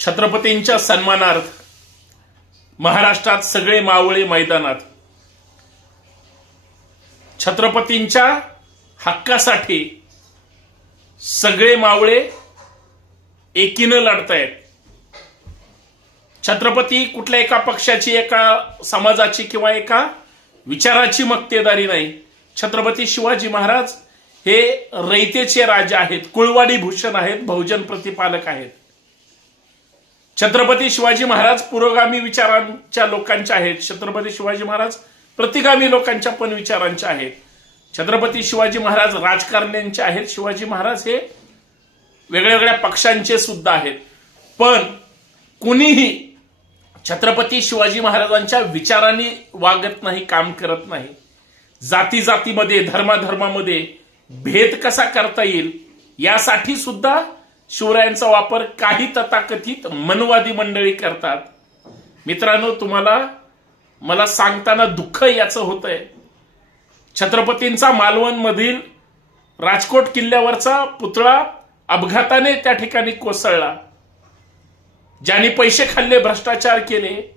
छत्रपतींच्या सन्मानार्थ महाराष्ट्रात सगळे मावळे मैदानात छत्रपतींच्या हक्कासाठी सगळे मावळे एकीनं लढतायत. छत्रपती कुठल्या एका पक्षाची एका समाजाची किंवा एका विचाराची मक्तेदारी नाही. छत्रपती शिवाजी महाराज हे रयतेचे राजा आहेत कुळवाडी भूषण आहेत बहुजन प्रतिपालक आहेत. छत्रपती शिवाजी महाराज पुरोगामी विचारांच्या लोकांच्या आहेत. छत्रपती शिवाजी महाराज प्रतिगामी लोकांच्या पण विचारांच्या आहेत. छत्रपती शिवाजी महाराज राजकारण्यांचे आहेत. शिवाजी महाराज हे वेगळ्या वेगळ्या पक्षांचे सुद्धा आहेत. पण कुणीही छत्रपती शिवाजी महाराजांच्या विचारांनी वागत नाही काम करत नाही. जाती जातीमध्ये धर्माधर्मामध्ये भेद कसा करता येईल यासाठी सुद्धा शिवरायांचा वापर काही तथाकथित मनवादी मंडळी करतात. मित्रांनो तुम्हाला मला सांगताना दुःख याचं होतंय. छत्रपतींचा मालवणमधील राजकोट किल्ल्यावरचा पुतळा अपघाताने त्या ठिकाणी कोसळला. ज्यांनी पैसे खाल्ले भ्रष्टाचार केले.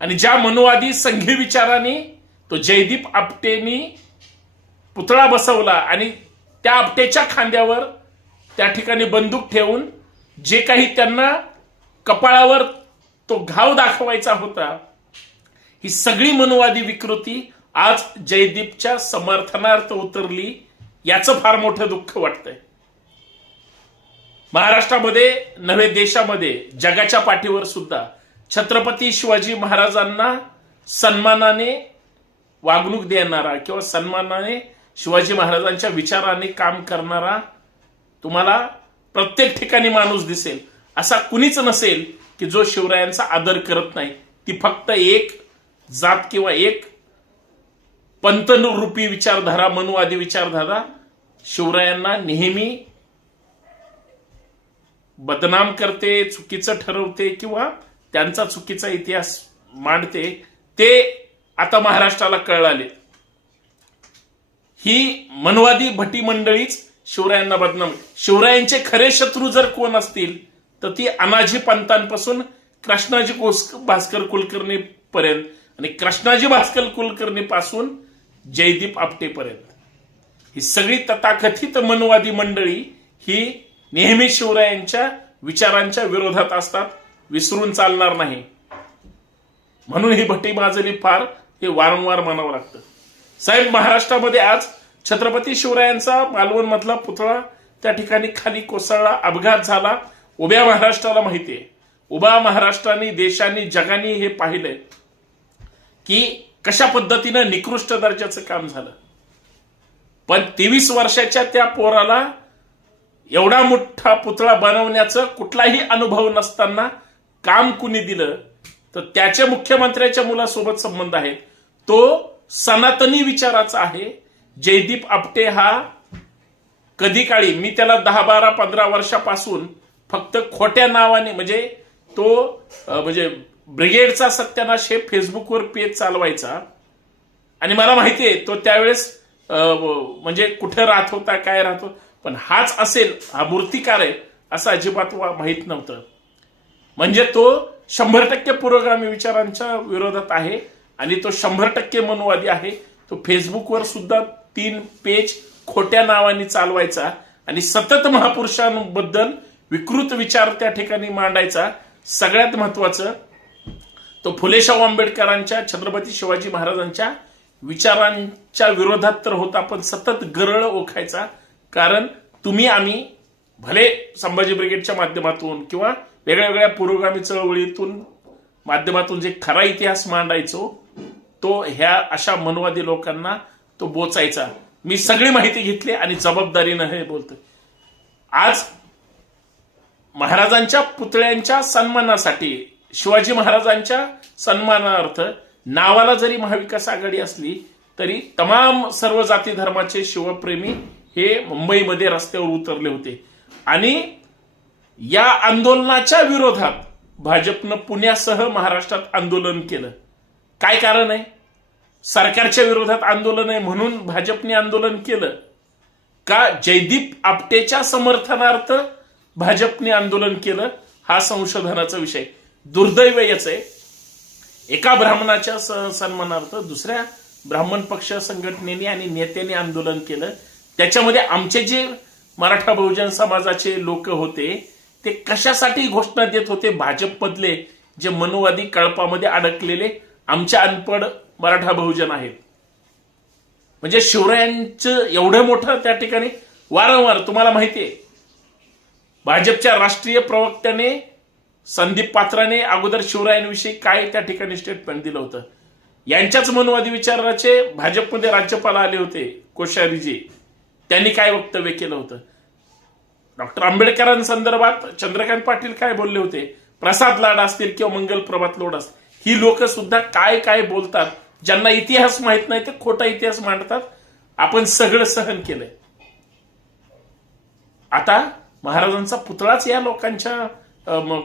आणि ज्या मनुवादी संघी विचाराने तो जयदीप आपटेनी पुतळा बसवला आणि त्या आपटेच्या खांद्यावर त्या ठिकाणी बंदूक ठेवून जे काही त्यांना कपाळावर तो घाव दाखवायचा होता ही सगळी मनुवादी विकृती आज जयदीपच्या समर्थनार्थ उतरली याचं फार मोठं दुःख वाटतंय. महाराष्ट्रामध्ये नव्हे देशामध्ये जगाच्या पाठीवर सुद्धा छत्रपती शिवाजी महाराजांना सन्मानाने वागणूक देणारा किंवा सन्मानाने शिवाजी महाराजांच्या विचाराने काम करणारा तुम्हाला प्रत्येक ठिकाणी माणूस दिसेल. असा कुणीच नसेल की जो शिवरायांचा आदर करत नाही. ती फक्त एक जात किंवा एक पंतनुरूपी विचारधारा मनुवादी विचारधारा शिवरायांना नेहमी बदनाम करते चुकीचं ठरवते किंवा त्यांचा चुकीचा इतिहास मांडते ते आता महाराष्ट्राला कळाले. ही मनवादी भटी मंडळीच शिवरायांना बदनाम. शिवरायांचे खरे शत्रू जर कोण असतील तर ती अनाजी पंतांपासून कृष्णाजी कोस भास्कर कुलकर्णी पर्यंत आणि कृष्णाजी भास्कर कुलकर्णी पासून जयदीप आपटेपर्यंत. ही सगळी तथाकथित मनवादी मंडळी ही नेहमी शिवरायांच्या विचारांच्या विरोधात असतात विसरून चालणार नाही. म्हणून ही भटी माजली फार हे वारंवार म्हणावं लागतं. साहेब महाराष्ट्रामध्ये आज छत्रपती शिवरायांचा मालवण मधला पुतळा त्या ठिकाणी खाली कोसळला अपघात झाला. उभ्या महाराष्ट्राला माहितीये उभा महाराष्ट्राने देशाने जगाने हे पाहिलंय की कशा पद्धतीनं निकृष्ट दर्जाचं काम झालं. पण तेवीस वर्षाच्या त्या पोराला एवढा मोठा पुतळा बनवण्याचं कुठलाही अनुभव नसताना काम कुणी दिलं तर त्याच्या मुख्यमंत्र्याच्या मुलासोबत संबंध आहे. तो सनातनी विचाराचा आहे. जयदीप आपटे हा कधी काळी मी त्याला दहा बारा पंधरा वर्षापासून फक्त खोट्या नावाने म्हणजे तो म्हणजे ब्रिगेडचा सत्यानाश हे फेसबुकवर पेज चालवायचा. आणि मला माहितीये तो त्यावेळेस म्हणजे कुठे राहत होता काय राहतो पण हाच असेल हा मूर्तिकार आहे असं अजिबात वा- माहीत नव्हतं. म्हणजे तो शंभर टक्के पुरोगामी विचारांच्या विरोधात आहे आणि तो शंभर टक्के मनवादी आहे. तो फेसबुकवर सुद्धा तीन पेज खोट्या नावाने चालवायचा आणि सतत महापुरुषांबद्दल विकृत विचार त्या ठिकाणी मांडायचा. सगळ्यात महत्वाचं तो फुलेशाहू आंबेडकरांच्या छत्रपती शिवाजी महाराजांच्या विचारांच्या विरोधात तर होता पण सतत गरळ ओखायचा. कारण तुम्ही आम्ही भले संभाजी ब्रिगेडच्या माध्यमातून किंवा वेगळ्या वेगळ्या पुरोगामी चळवळीतून माध्यमातून जे खरा इतिहास मांडायचो तो ह्या अशा मनवादी लोकांना तो बोचायचा. मी सगळी माहिती घेतली आणि जबाबदारीनं हे बोलतोय. आज महाराजांच्या पुतळ्यांच्या सन्मानासाठी शिवाजी महाराजांच्या सन्मानार्थ नावाला जरी महाविकास आघाडी असली तरी तमाम सर्व जाती धर्माचे शिवप्रेमी हे मुंबईमध्ये रस्त्यावर उतरले होते. आणि या आंदोलनाच्या विरोधात भाजपनं पुण्यासह महाराष्ट्रात आंदोलन केलं. काय कारण आहे? सरकारच्या विरोधात आंदोलन आहे म्हणून भाजपने आंदोलन केलं. का जयदीप आपटेच्या समर्थनार्थ भाजपने आंदोलन केलं? हा संशोधनाचा विषय. दुर्दैव याच आहे. एका ब्राह्मणाच्या स- सन्मानार्थ दुसऱ्या ब्राह्मण पक्ष संघटनेने आणि नेत्याने आंदोलन केलं. त्याच्यामध्ये आमचे जे मराठा बहुजन समाजाचे लोक होते ते कशासाठी घोषणा देत होते? भाजपमधले जे मनुवादी कळपामध्ये अडकलेले आमच्या अनपड मराठा बहुजन आहेत. म्हणजे शिवरायांचं एवढं मोठं त्या ठिकाणी वारंवार तुम्हाला माहिती आहे भाजपच्या राष्ट्रीय प्रवक्त्याने संदीप पात्राने अगोदर शिवरायांविषयी काय त्या ठिकाणी स्टेटमेंट दिलं होतं? यांच्याच मनवादी विचाराचे भाजपमध्ये राज्यपाल आले होते कोश्यारीजी. त्यांनी काय वक्तव्य केलं होतं? डॉक्टर आंबेडकरांसंदर्भात चंद्रकांत पाटील काय बोलले होते? प्रसाद लाड असतील किंवा मंगल प्रभात लोड असतील ही लोक सुद्धा काय काय बोलतात? ज्यांना इतिहास माहीत नाही ते खोटा इतिहास मांडतात. आपण सगळं सहन केलंय. आता महाराजांचा पुतळाच या लोकांच्या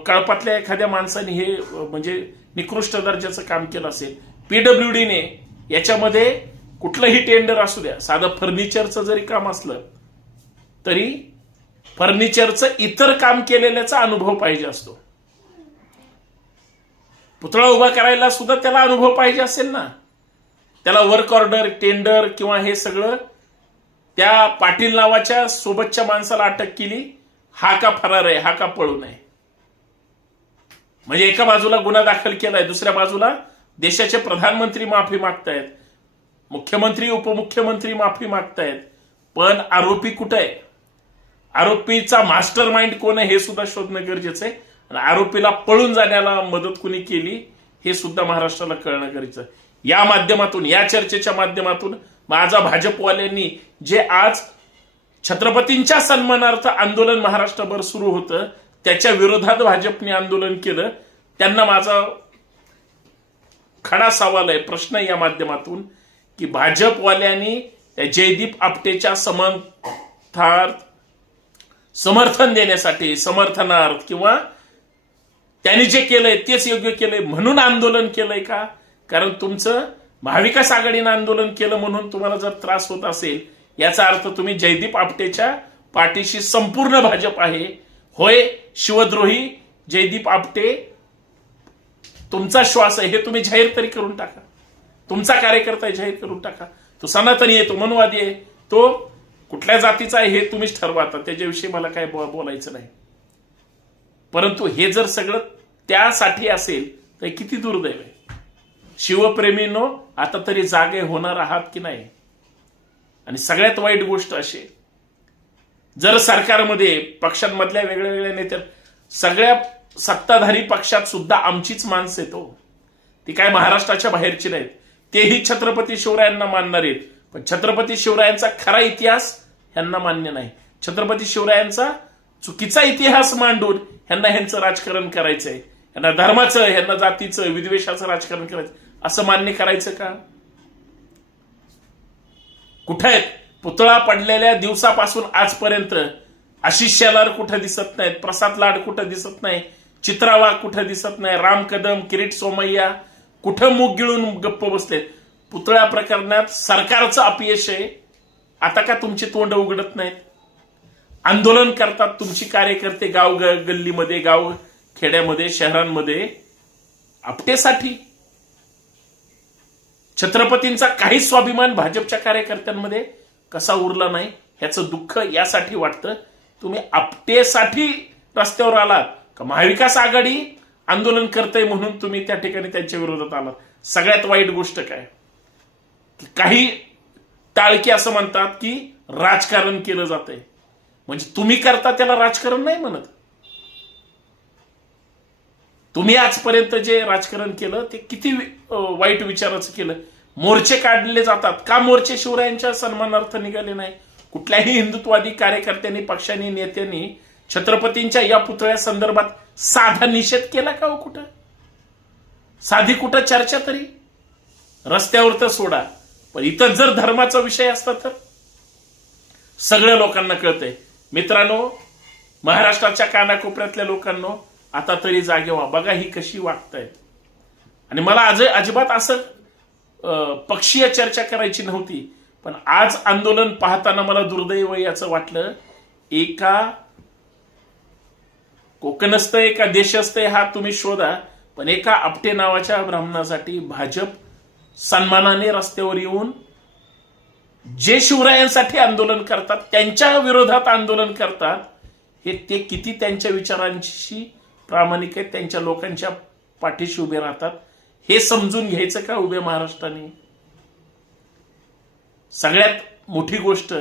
कळपातल्या एखाद्या माणसाने हे म्हणजे निकृष्ट दर्जाचं काम केलं असेल. पीडब्ल्यूडीने याच्यामध्ये कुठलंही टेंडर असू द्या साधं फर्निचरचं जरी काम असलं तरी फर्निचरचं इतर काम केलेल्याचा अनुभव पाहिजे असतो. पुतळा उभा करायला सुद्धा त्याला अनुभव पाहिजे असेल ना? त्याला वर्क ऑर्डर टेंडर किंवा हे सगळं त्या पाटील नावाच्या सोबतच्या माणसाला अटक केली. हा का फरार आहे? हा का पळू नये म्हणजे एका बाजूला गुन्हा दाखल केलाय दुसऱ्या बाजूला देशाचे प्रधानमंत्री माफी मागतायत. मुख्यमंत्री उपमुख्यमंत्री माफी मागतायत. पण आरोपी कुठे आहे? आरोपीचा मास्टर माइंड कोण आहे हे सुद्धा शोधणं गरजेचं आहे. आणि आरोपीला पळून जाण्याला मदत कुणी केली हे सुद्धा महाराष्ट्राला कळणं गरजेचं आहे. या माध्यमातून या चर्चेच्या माध्यमातून माझा भाजपवाल्यांनी जे आज छत्रपतींच्या सन्मानार्थ आंदोलन महाराष्ट्रभर सुरू होतं त्याच्या विरोधात भाजपने आंदोलन केलं त्यांना माझा खडा सवाल आहे प्रश्न या माध्यमातून की भाजपवाल्यांनी जयदीप आपटेच्या समर्थार्थ समर्थन देण्यासाठी समर्थनार्थ किंवा त्यांनी जे केलंय तेच योग्य केलंय म्हणून आंदोलन केलंय का? कारण तुमचं महाविकास आघाडीनं आंदोलन केलं म्हणून तुम्हाला जर त्रास होत असेल याचा अर्थ तुम्ही जयदीप आपटेच्या पाठीशी संपूर्ण भाजप आहे. होय शिवद्रोही जयदीप आपटे तुमचा श्वास आहे हे तुम्ही जाहीर तरी करून टाका. तुमचा कार्यकर्ता आहे जाहीर करून टाका. तो सनातनी आहे तो मनुवादी आहे. तो कुठल्या जातीचा आहे हे तुम्हीच ठरवा आता. त्याच्याविषयी मला काय बो- बोलायचं नाही. परंतु हे जर सगळं त्यासाठी असेल तर किती दुर्दैव आहे? शिवप्रेमीनो आता तरी जागे होणार आहात की नाही? आणि सगळ्यात वाईट गोष्ट अशी आहे, जर सरकारमध्ये पक्षांमधल्या वेगळ्या वेगळ्या नेत्या सगळ्या सत्ताधारी पक्षात सुद्धा आमचीच माणसं येतो हो. ती काय महाराष्ट्राच्या बाहेरची नाहीत. तेही छत्रपती शिवरायांना मानणार आहेत. पण छत्रपती शिवरायांचा खरा इतिहास ह्यांना मान्य नाही. छत्रपती शिवरायांचा चुकीचा इतिहास मांडून ह्यांना ह्यांचं राजकारण करायचंय. ह्यांना धर्माचं ह्यांना जातीचं विद्वेषाचं राजकारण करायचं असं मान्य करायचं का? कुठे? आहेत पुतळा पडलेल्या दिवसापासून आजपर्यंत आशिष शेलार कुठं दिसत नाहीत? प्रसाद लाड कुठं दिसत नाही? चित्रावा कुठं दिसत नाही? राम कदम किरीट सोमय्या कुठं मुग गिळून गप्प बसलेत? पुतळ्या प्रकरणात सरकारचं अपयश आहे. आता का तुमची तोंड उघडत नाहीत? आंदोलन करतात तुमची कार्यकर्ते गाव ग- गल्लीमध्ये गाव खेड्यामध्ये शहरांमध्ये. आपटेसाठी छत्रपतींचा काही स्वाभिमान भाजपच्या कार्यकर्त्यांमध्ये कसा उरला नाही ह्याचं दुःख यासाठी वाटतं. तुम्ही आपटेसाठी रस्त्यावर आलात का? महाविकास आघाडी आंदोलन करते म्हणून तुम्ही त्या ठिकाणी त्यांच्या विरोधात आला सगळ्यात वाईट गोष्ट काय? काही टाळकी असं म्हणतात की राजकारण केलं जातंय. म्हणजे तुम्ही करता त्याला राजकारण नाही म्हणत. तुम्ही आजपर्यंत जे राजकारण केलं ते किती वाईट विचाराचं केलं? मोर्चे काढले जातात. का मोर्चे शिवरायांच्या सन्मानार्थ निघाले नाही? कुठल्याही हिंदुत्वादी कार्यकर्त्यांनी पक्षांनी नेत्यांनी छत्रपतींच्या या पुतळ्या संदर्भात साधा निषेध केला का हो कुठं? साधी कुठं चर्चा तरी? रस्त्यावर तर सोडा. पण इथं जर धर्माचा विषय असता तर? सगळ्या लोकांना कळतंय. मित्रांनो महाराष्ट्राच्या कानाकोपऱ्यातल्या लोकांनो आता तरी जागे व्हा. बघा ही कशी वागतायत. आणि मला आज अजिबात असं पक्षीय चर्चा करायची नव्हती पण आज आंदोलन पाहताना मला दुर्दैव याचं वाटलं एका कोकणस्थ एका देशस्थ हा तुम्ही शोधा पण एका आपटे नावाच्या ब्राह्मणासाठी भाजप सन्मानाने रस्त्यावर येऊन जे शिवरायांसाठी आंदोलन करतात त्यांच्या विरोधात आंदोलन करतात हे ते किती त्यांच्या विचारांशी प्रामाणिक आहेत त्यांच्या लोकांच्या पाठीशी उभे राहतात. हे समजून घ्यायचं का उभ्या महाराष्ट्राने? सगळ्यात मोठी गोष्ट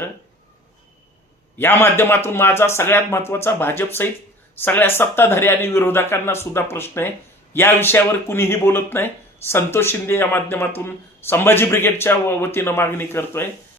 या माध्यमातून माझा सगळ्यात महत्त्वाचा भाजप सहित सगळ्या सत्ताधारी आणि विरोधकांना सुद्धा प्रश्न आहे. या विषयावर कुणीही बोलत नाही. संतोष शिंदे या माध्यमातून संभाजी ब्रिगेडच्या वतीनं मागणी करतोय.